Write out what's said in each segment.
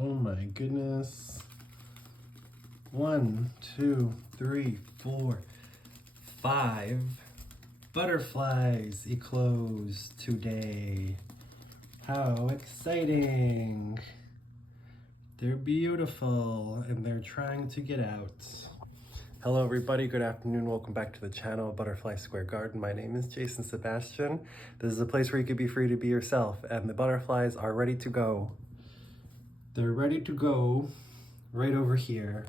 Oh my goodness. 1, 2, 3, 4, 5 butterflies eclosed today. How exciting! They're beautiful and they're trying to get out. Hello everybody, good afternoon, welcome back to the channel Butterfly Square Garden. My name is Jason Sebastian. This is a place where you can be free to be yourself, and the butterflies are ready to go. They're ready to go right over here.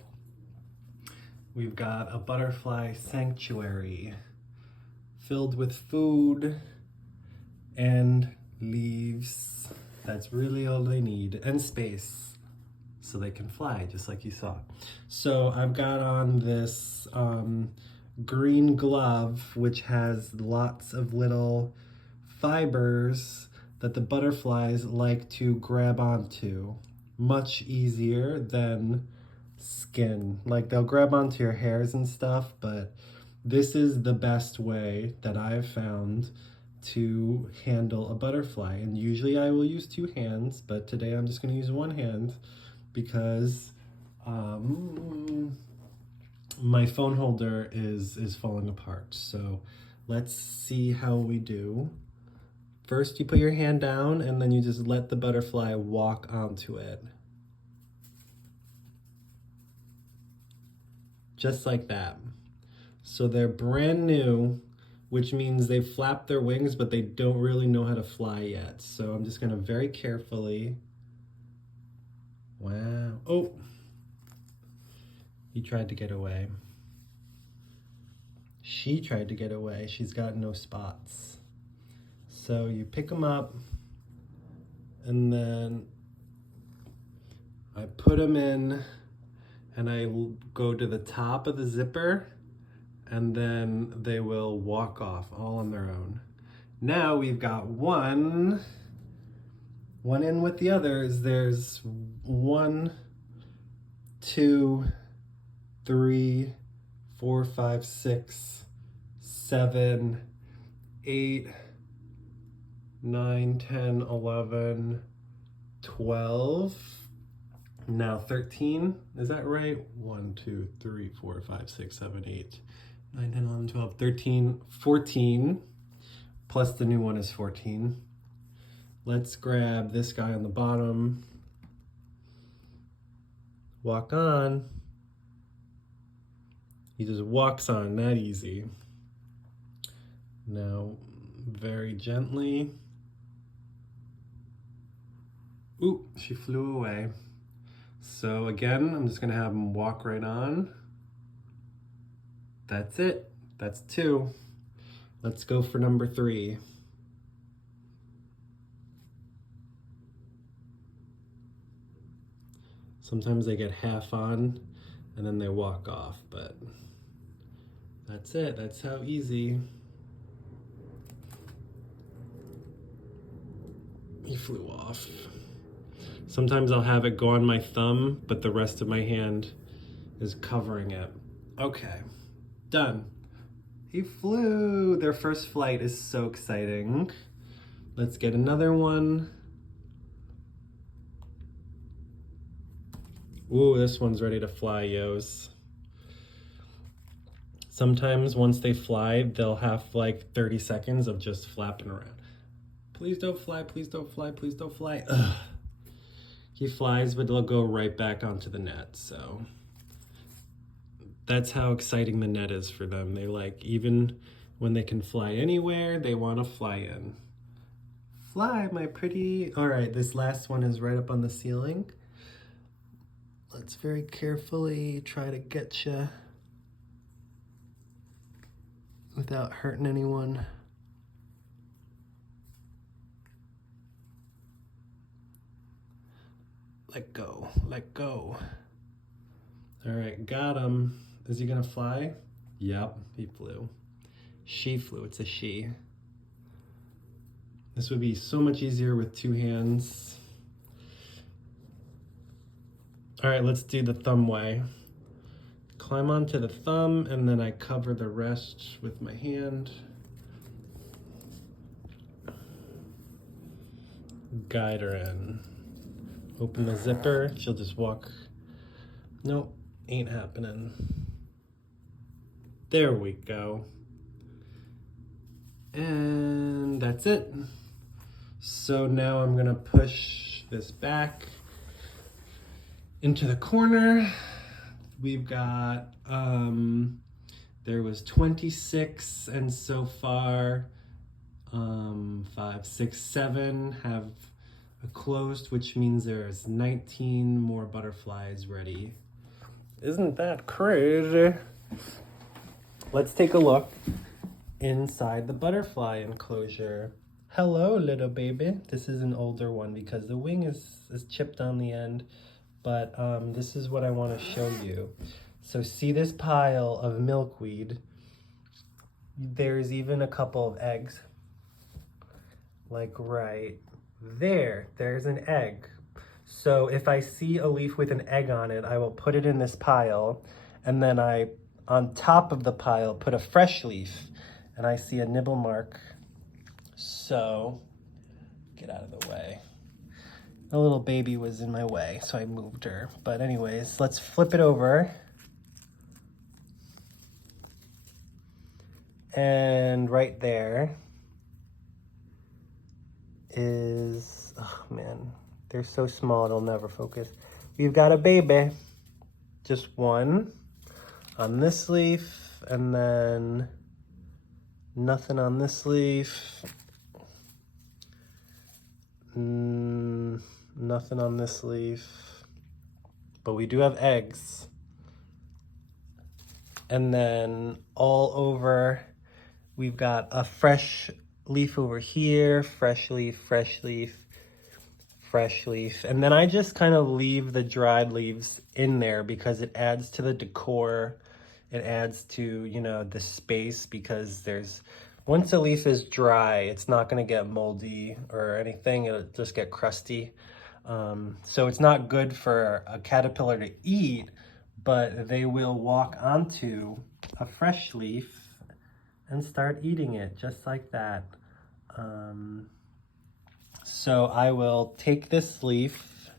We've got a butterfly sanctuary filled with food and leaves. That's really all they need, and space, so they can fly just like you saw. So I've got on this green glove, which has lots of little fibers that the butterflies like to grab onto. Much easier than skin. Like, they'll grab onto your hairs and stuff, but this is the best way that I've found to handle a butterfly. And usually I will use 2 hands, but today I'm just going to use 1 hand because my phone holder is falling apart. So let's see how we do. First, you put your hand down and then you just let the butterfly walk onto it. Just like that. So they're brand new, which means they've flapped their wings, but they don't really know how to fly yet. So I'm just gonna very carefully, wow, oh, he tried to get away. She tried to get away, she's got no spots. So you pick them up, and then I put them in, and I will go to the top of the zipper, and then they will walk off all on their own. Now we've got one in with the others. There's 1, 2, 3, 4, 5, 6, 7, 8, 9, 10, 11, 12, now 13, is that right? 1, 2, 3, 4, 5, 6, 7, 8, 9, 10, 11, 12, 13, 14, plus the new one is 14. Let's grab this guy on the bottom. Walk on. He just walks on, that easy. Now, very gently. Ooh, she flew away. So again, I'm just gonna have him walk right on. That's it, that's 2. Let's go for number 3. Sometimes they get half on and then they walk off, but that's it, that's how easy. He flew off. Sometimes I'll have it go on my thumb, but the rest of my hand is covering it. Okay, done. He flew. Their first flight is so exciting. Let's get another one. Ooh, this one's ready to fly, yos. Sometimes once they fly, they'll have like 30 seconds of just flapping around. Please don't fly, please don't fly, please don't fly. Ugh. He flies, but they'll go right back onto the net, so that's how exciting the net is for them. They like, even when they can fly anywhere, they want to fly in. Fly, my pretty. All right, this last one is right up on the ceiling. Let's very carefully try to get you without hurting anyone. Let go, let go. All right, got him. Is he gonna fly? Yep, he flew. She flew, it's a she. This would be so much easier with 2 hands. All right, let's do the thumb way. Climb onto the thumb, and then I cover the rest with my hand. Guide her in. Open the zipper, she'll just walk. Nope, ain't happening. There we go. And that's it. So now I'm gonna push this back into the corner. We've got, there was 26, and so far, 5, 6, 7 have closed, which means there's 19 more butterflies ready. Isn't that crazy? Let's take a look inside the butterfly enclosure. Hello, little baby. This is an older one because the wing is chipped on the end, but this is what I want to show you. So see this pile of milkweed? There's even a couple of eggs. Like right there, there's an egg. So if I see a leaf with an egg on it, I will put it in this pile, and then on top of the pile, put a fresh leaf, and I see a nibble mark. So, get out of the way. The little baby was in my way, so I moved her. But anyways, let's flip it over. And right there is, oh man, they're so small it'll never focus. We've got a baby, just one on this leaf, and then nothing on this leaf, nothing on this leaf, but we do have eggs. And then all over, we've got a fresh leaf over here, fresh leaf, fresh leaf, fresh leaf. And then I just kind of leave the dried leaves in there because it adds to the decor. It adds to, you know, the space, because once a leaf is dry, it's not going to get moldy or anything. It'll just get crusty. So it's not good for a caterpillar to eat, but they will walk onto a fresh leaf and start eating it just like that. So I will take this leaf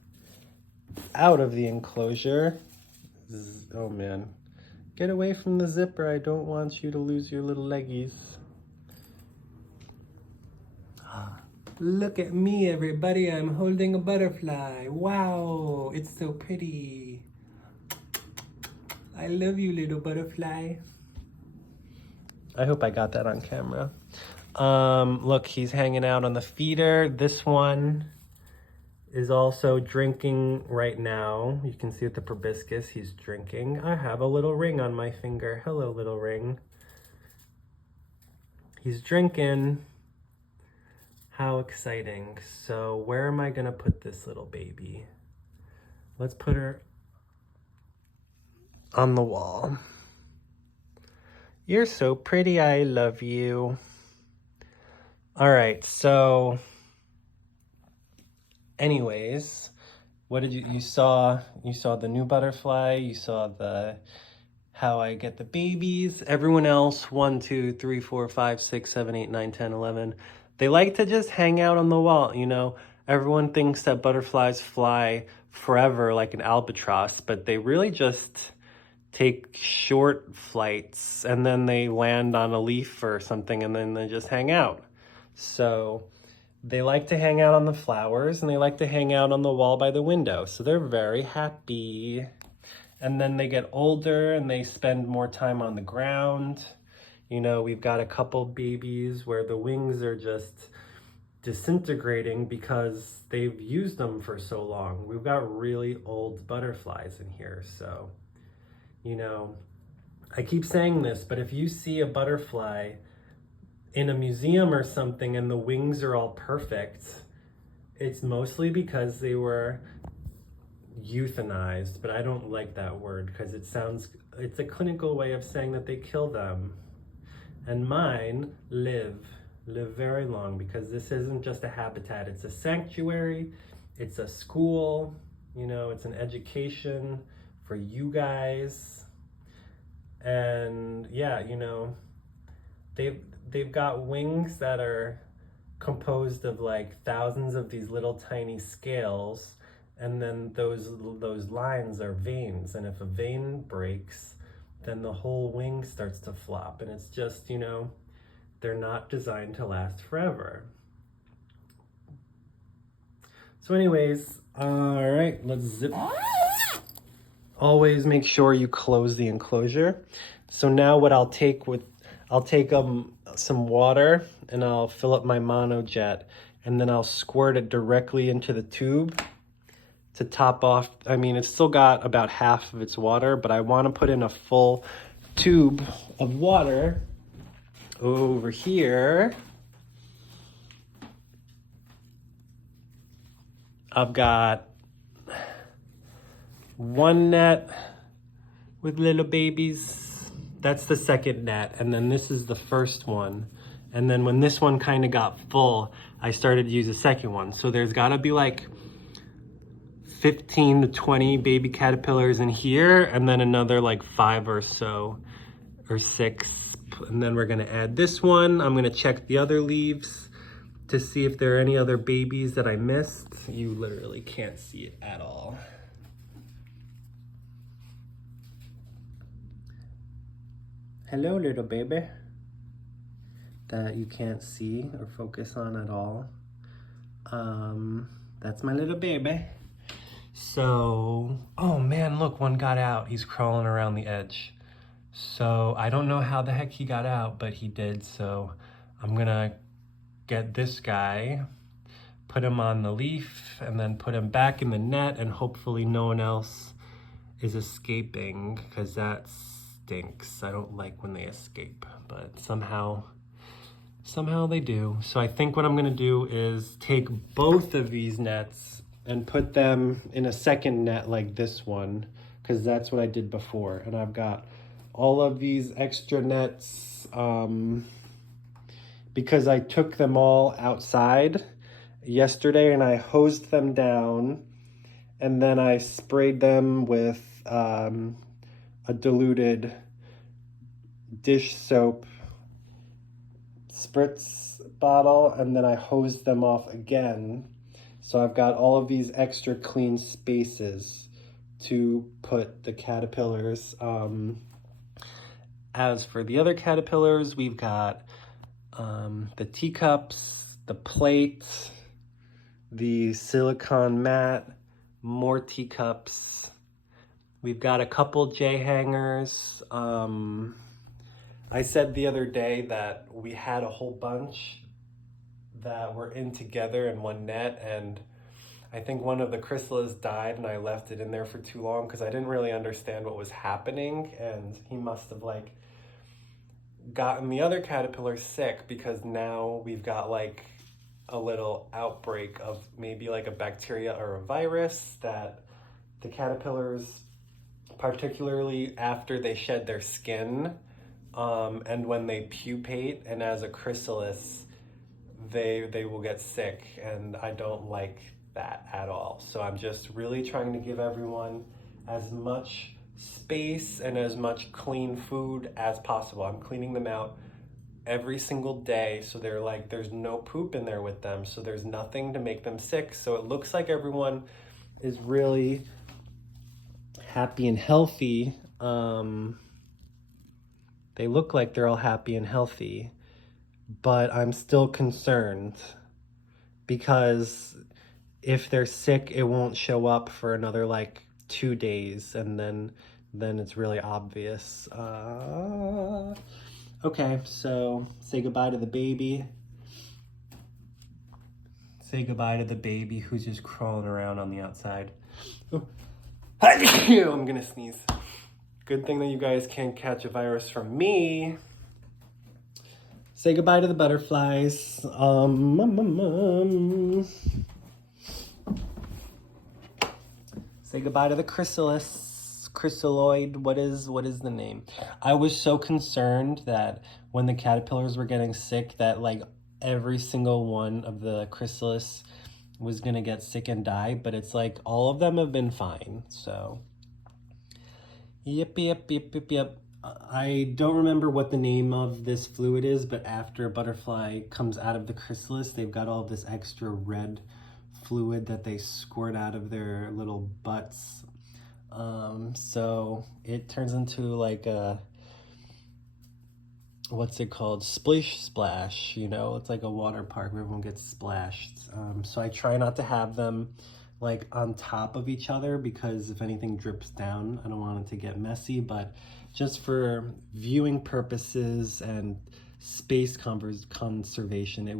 out of the enclosure. Oh man, get away from the zipper. I don't want you to lose your little leggies. Look at me, everybody. I'm holding a butterfly. Wow, it's so pretty. I love you, little butterfly. I hope I got that on camera. Look, he's hanging out on the feeder. This one is also drinking right now. You can see with the proboscis, he's drinking. I have a little ring on my finger. Hello, little ring. He's drinking. How exciting. So where am I gonna put this little baby? Let's put her on the wall. You're so pretty, I love you. All right, so anyways, what did you saw the new butterfly, you saw how I get the babies. Everyone else, 1, 2, 3, 4, 5, 6, 7, 8, 9, 10, 11, they like to just hang out on the wall, you know. Everyone thinks that butterflies fly forever like an albatross, but they really just take short flights, and then they land on a leaf or something, and then they just hang out. So they like to hang out on the flowers, and they like to hang out on the wall by the window. So they're very happy. And then they get older and they spend more time on the ground. You know, we've got a couple babies where the wings are just disintegrating because they've used them for so long. We've got really old butterflies in here. So, you know, I keep saying this, but if you see a butterfly in a museum or something and the wings are all perfect, it's mostly because they were euthanized. But I don't like that word because it's a clinical way of saying that they kill them. And mine live very long, because this isn't just a habitat, it's a sanctuary, it's a school, you know, it's an education for you guys. And yeah, you know, they've got wings that are composed of like thousands of these little tiny scales, And then those lines are veins, and if a vein breaks, then the whole wing starts to flop, and it's just, you know, they're not designed to last forever. So anyways, all right, let's zip. Always make sure you close the enclosure. So now what I'll take some water and I'll fill up my monojet, and then I'll squirt it directly into the tube to top off. I mean, it's still got about half of its water, but I want to put in a full tube of water over here. I've got one net with little babies. That's the second net, and then this is the first one. And then when this one kind of got full, I started to use the second one. So there's gotta be like 15 to 20 baby caterpillars in here, and then another like 5 or so, or 6. And then we're gonna add this one. I'm gonna check the other leaves to see if there are any other babies that I missed. You literally can't see it at all. Hello, little baby. That you can't see or focus on at all. That's my little baby. So, oh man, look, one got out. He's crawling around the edge. So I don't know how the heck he got out, but he did. So I'm gonna get this guy, put him on the leaf, and then put him back in the net, and hopefully no one else is escaping, because that stinks. I don't like when they escape, but somehow they do. So I think what I'm gonna do is take both of these nets and put them in a second net like this one, because that's what I did before. And I've got all of these extra nets because I took them all outside yesterday and I hosed them down, and then I sprayed them with a diluted dish soap spritz bottle, and then I hosed them off again. So I've got all of these extra clean spaces to put the caterpillars. As for the other caterpillars, we've got the teacups, the plate, the silicone mat, more teacups. We've got a couple J hangers. I said the other day that we had a whole bunch that were in together in one net, and I think one of the chrysalis died and I left it in there for too long because I didn't really understand what was happening, and he must have like gotten the other caterpillar sick, because now we've got like a little outbreak of maybe like a bacteria or a virus that the caterpillars, particularly after they shed their skin, and when they pupate and as a chrysalis, they will get sick, and I don't like that at all. So I'm just really trying to give everyone as much space and as much clean food as possible. I'm cleaning them out every single day, so they're like, there's no poop in there with them, so there's nothing to make them sick. So it looks like everyone is really happy and healthy. They look like they're all happy and healthy, but I'm still concerned because if they're sick, it won't show up for another like 2 days, and then it's really obvious. Okay, so say goodbye to the baby. Say goodbye to the baby who's just crawling around on the outside. Oh. I'm gonna sneeze. Good thing that you guys can't catch a virus from me. Say goodbye to the butterflies. Say goodbye to the chrysaloid. What is the name? I was so concerned that when the caterpillars were getting sick that like every single one of the chrysalis was gonna get sick and die, but it's like all of them have been fine. So yep. I don't remember what the name of this fluid is, but after a butterfly comes out of the chrysalis, they've got all this extra red fluid that they squirt out of their little butts. So it turns into like a, what's it called? Splish splash, you know? It's like a water park where everyone gets splashed. So I try not to have them like on top of each other because if anything drips down, I don't want it to get messy, but just for viewing purposes and space conservation, it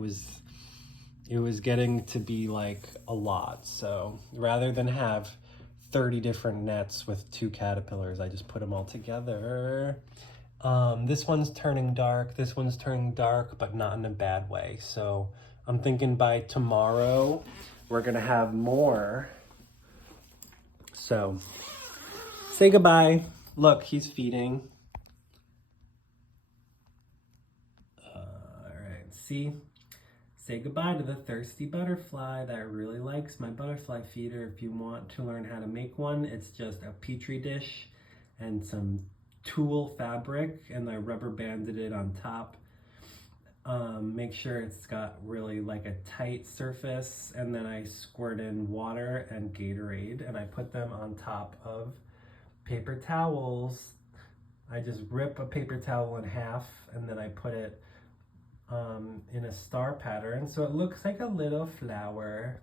was getting to be like a lot. So rather than have 30 different nets with 2 caterpillars, I just put them all together. This one's turning dark, this one's turning dark, but not in a bad way. So I'm thinking by tomorrow, we're gonna have more. So say goodbye. Look, he's feeding. All right, see? Say goodbye to the thirsty butterfly that really likes my butterfly feeder. If you want to learn how to make one, it's just a petri dish and some tulle fabric, and I rubber banded it on top. Make sure it's got really like a tight surface, and then I squirt in water and Gatorade, and I put them on top of paper towels. I just rip a paper towel in half, and then I put it in a star pattern, so it looks like a little flower.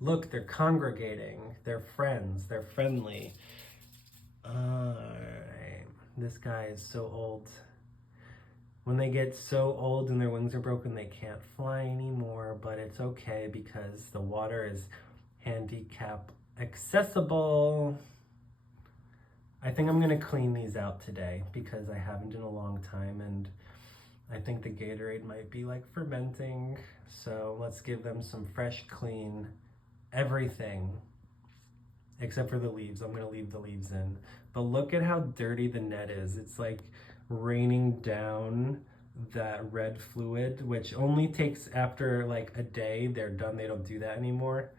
Look, they're congregating, they're friends, they're friendly. Alright, this guy is so old. When they get so old and their wings are broken, they can't fly anymore, but it's okay because the water is handicap accessible. I think I'm gonna clean these out today because I haven't in a long time, and I think the Gatorade might be like fermenting. So let's give them some fresh, clean everything, except for the leaves. I'm gonna leave the leaves in. But look at how dirty the net is. It's like raining down that red fluid, which only takes after like a day. They're done, they don't do that anymore.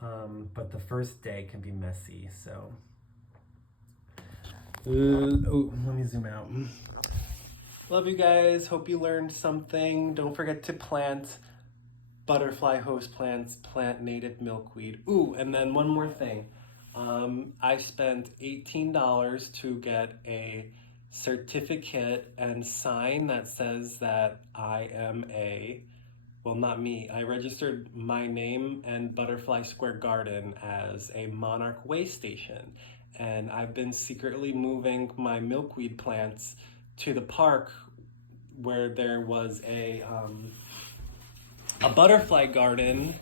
But the first day can be messy, so. Oh, let me zoom out. Love you guys, hope you learned something. Don't forget to plant butterfly host plants, plant native milkweed. Ooh, and then one more thing. I spent $18 to get a certificate and sign that says that I am a, well, not me, I registered my name and Butterfly Square Garden as a Monarch way station. And I've been secretly moving my milkweed plants to the park where there was a butterfly garden,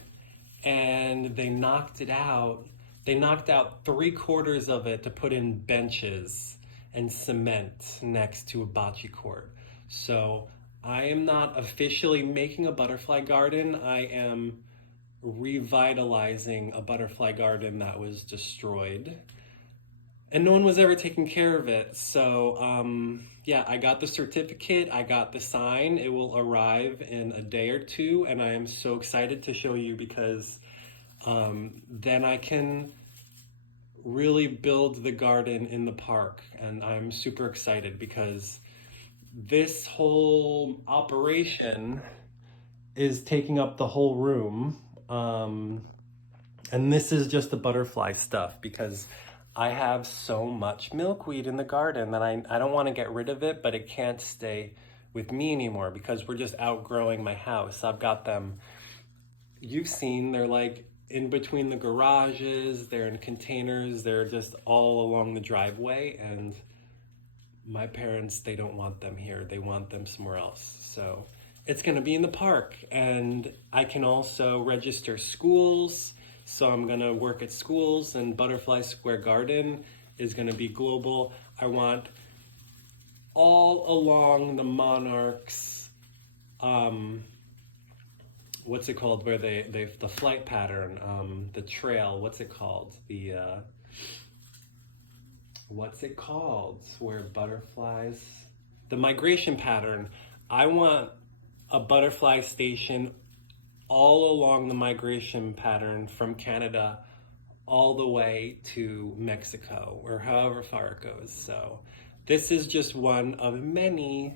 and they knocked it out. They knocked out 3/4 of it to put in benches and cement next to a bocce court. So I am not officially making a butterfly garden. I am revitalizing a butterfly garden that was destroyed. And no one was ever taking care of it. So yeah, I got the certificate, I got the sign. It will arrive in a day or two, and I am so excited to show you because then I can really build the garden in the park. And I'm super excited because this whole operation is taking up the whole room. And this is just the butterfly stuff because I have so much milkweed in the garden that I don't want to get rid of it, but it can't stay with me anymore because we're just outgrowing my house. I've got them, you've seen, they're like in between the garages, they're in containers, they're just all along the driveway, and my parents, they don't want them here. They want them somewhere else. So it's gonna be in the park, and I can also register schools. So I'm gonna work at schools, and Butterfly Square Garden is gonna be global. I want all along the Monarchs, what's it called, where the flight pattern, the trail, what's it called? What's it called? Where butterflies, the migration pattern. I want a butterfly station all along the migration pattern from Canada all the way to Mexico, or however far it goes. So this is just one of many.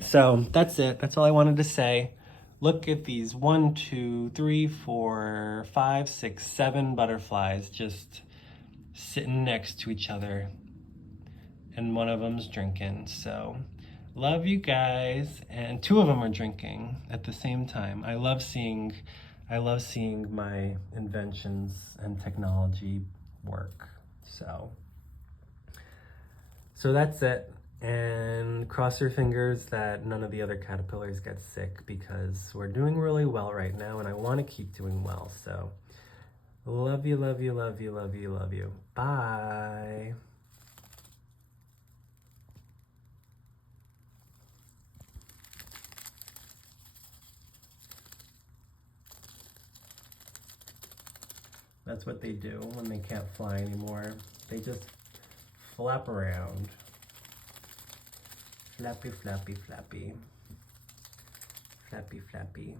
So that's it. That's all I wanted to say. Look at these 1, 2, 3, 4, 5, 6, 7 butterflies just sitting next to each other. And one of them's drinking. So love you guys. And 2 of them are drinking at the same time. I love seeing my inventions and technology work. So that's it. And cross your fingers that none of the other caterpillars get sick, because we're doing really well right now and I want to keep doing well. So love you, love you, love you, love you, love you. Bye. That's what they do when they can't fly anymore. They just flap around. Flappy, flappy, flappy. Flappy, flappy.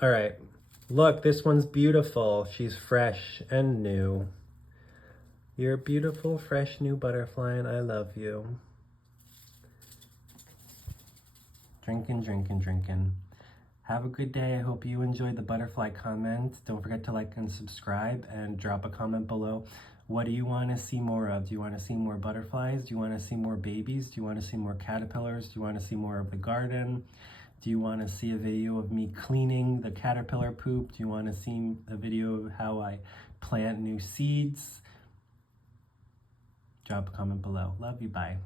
All right, look, this one's beautiful. She's fresh and new. You're a beautiful, fresh, new butterfly, and I love you. Drinking, drinking, drinking. Have a good day. I hope you enjoyed the butterfly comment. Don't forget to like and subscribe and drop a comment below. What do you want to see more of? Do you want to see more butterflies? Do you want to see more babies? Do you want to see more caterpillars? Do you want to see more of the garden? Do you want to see a video of me cleaning the caterpillar poop? Do you want to see a video of how I plant new seeds? Drop a comment below. Love you. Bye.